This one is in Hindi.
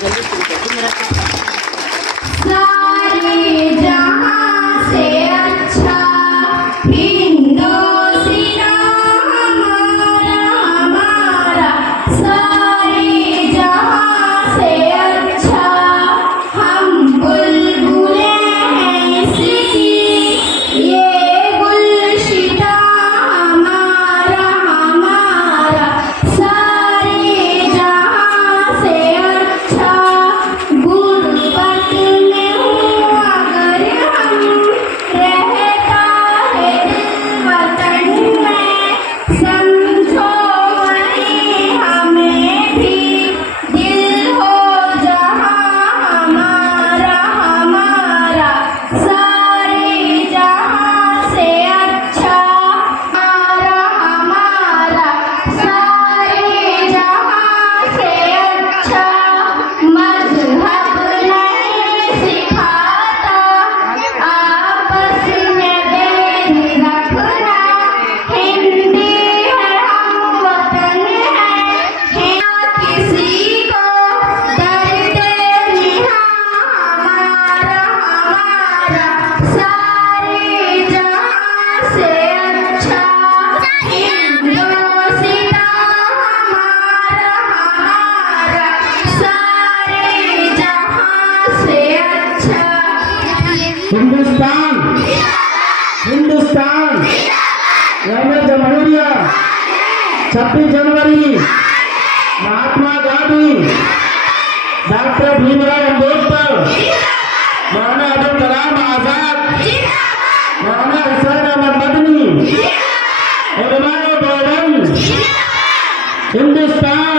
जल्दी शुरू कर दो मेरा सारे जहां से अच्छा हिंदोसिता हमारा हमारा सारे जहां से अच्छा हम बुलबुलें हैं इसकी ये गुलशिता हमारा हमारा सारे जहां से अच्छा गुरबत में हूँ अगर हम रहता है दिल वतन में समझो वहीं हमें भी दिल हो जहाँ हमारा हमारा सारे जहाँ से अच्छा हमारा हमारा सारे जहाँ से अच्छा मजहब नहीं सिखाता आपस में बैर रखना हिंदी है हम वतन है किसी को दर्द निहा हमारा हमारा सारे जहाँ से अच्छा हिंदोसिता हमारा हमारा सारे जहाँ से अच्छा हिंदुस्तान हिंदुस्तान जमहूरिया 26 जनवरी महात्मा गांधी डॉक्टर भीमराव अम्बेडकर मौलाना अबुल कलाम आजाद मौलाना हुसैन अहमद मदनी उलमाए देवबंद हिंदुस्तान